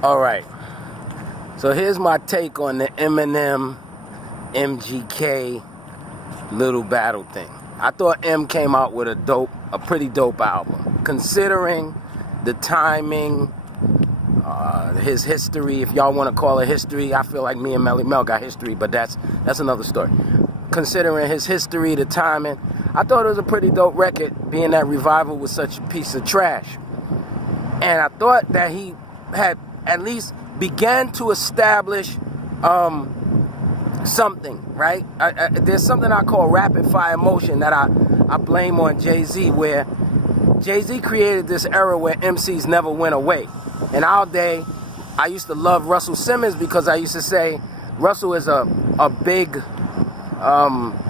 All right. So here's my take on the Eminem, MGK little battle thing. I thought M came out with a pretty dope album, considering the timing, his history. If y'all want to call it history, I feel like me and Melly Mel got history, but that's another story. Considering his history, the timing, I thought it was a pretty dope record, being that Revival was such a piece of trash. And I thought that he had at least began to establish something, right? There's something I call rapid fire motion that I blame on Jay-Z, where Jay-Z created this era where MCs never went away. In our day, I used to love Russell Simmons because I used to say Russell is a big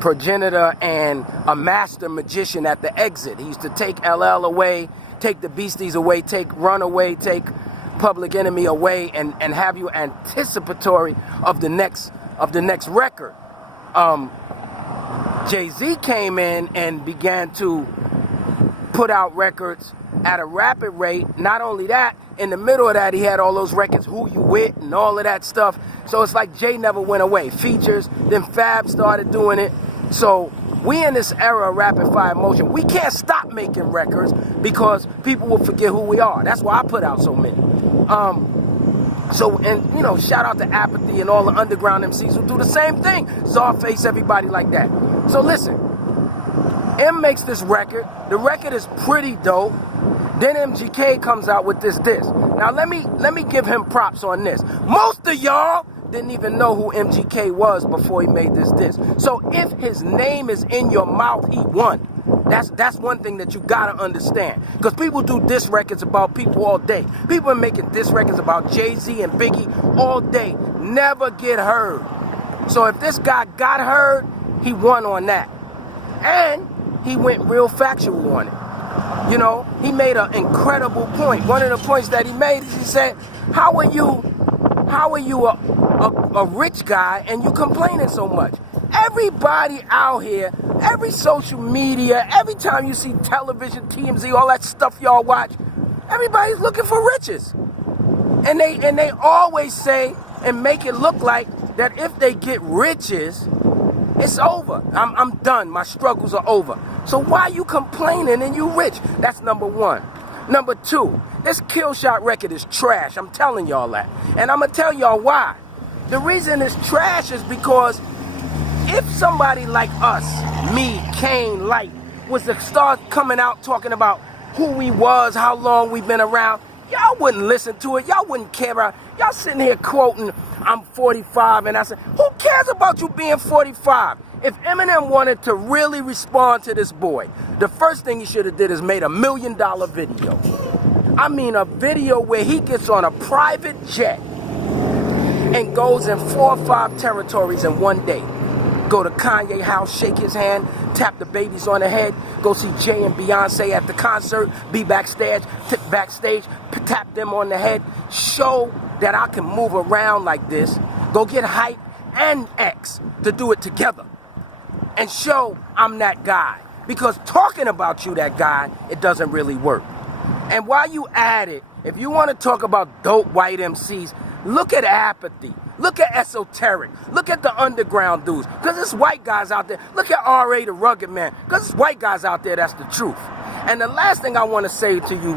progenitor and a master magician at the exit. He used to take LL away, take the Beasties away, take Run away, take Public Enemy away, and have you anticipatory of the next record. Jay-Z came in and began to put out records at a rapid rate. Not only that, in the middle of that, he had all those records, Who You With, and all of that stuff. So it's like Jay never went away. Features, then Fab started doing it. So we in this era of rapid fire motion. We can't stop making records because people will forget who we are. That's why I put out so many. Shout out to Apathy and all the underground MCs who do the same thing. Czarface, everybody like that. So listen, M makes this record. The record is pretty dope. Then MGK comes out with this. Now let me give him props on this. Most of y'all didn't even know who MGK was before he made this disc. So if his name is in your mouth, he won. That's one thing that you gotta understand. Because people do diss records about people all day. People are making diss records about Jay-Z and Biggie all day. Never get heard. So if this guy got heard, he won on that. And he went real factual on it. You know, he made an incredible point. One of the points that he made is he said, how are you a rich guy and you complaining so much? Everybody out here, every social media, every time you see television, TMZ, all that stuff y'all watch, everybody's looking for riches. And they always say and make it look like that if they get riches, it's over. I'm done. My struggles are over. So why you complaining and you rich? That's number one. Number two, this Killshot record is trash. I'm telling y'all that. And I'm going to tell y'all why. The reason it's trash is because if somebody like us, me, Kane, Light, was to start coming out talking about who we was, how long we've been around, y'all wouldn't listen to it. Y'all wouldn't care about it. Y'all sitting here quoting, I'm 45, and I said, who cares about you being 45? If Eminem wanted to really respond to this boy, the first thing he should have did is made $1 million video. I mean, a video where he gets on a private jet and goes in 4 or 5 territories in one day. Go to Kanye's house, shake his hand, tap the babies on the head, go see Jay and Beyonce at the concert, be backstage, tap them on the head, show that I can move around like this, go get Hype and X to do it together, and show I'm that guy. Because talking about you that guy, it doesn't really work. And while you at it, if you want to talk about dope white MCs, look at Apathy. Look at Esoteric. Look at the underground dudes. Because there's white guys out there. Look at R.A. the Rugged Man. Because there's white guys out there, that's the truth. And the last thing I want to say to you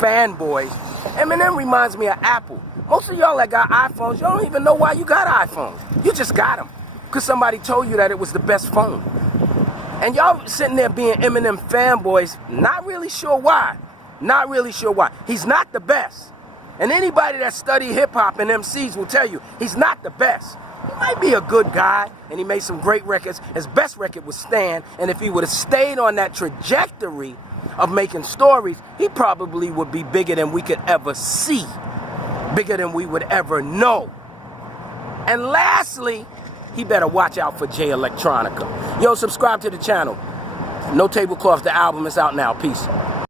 fanboys, Eminem reminds me of Apple. Most of y'all that got iPhones, y'all don't even know why you got iPhones. You just got them because somebody told you that it was the best phone. And y'all sitting there being Eminem fanboys, not really sure why. Not really sure why. He's not the best. And anybody that study hip-hop and MCs will tell you, he's not the best. He might be a good guy, and he made some great records. His best record was Stan, and if he would have stayed on that trajectory of making stories, he probably would be bigger than we could ever see, bigger than we would ever know. And lastly, he better watch out for Jay Electronica. Yo, subscribe to the channel. No Tablecloth, the album is out now. Peace.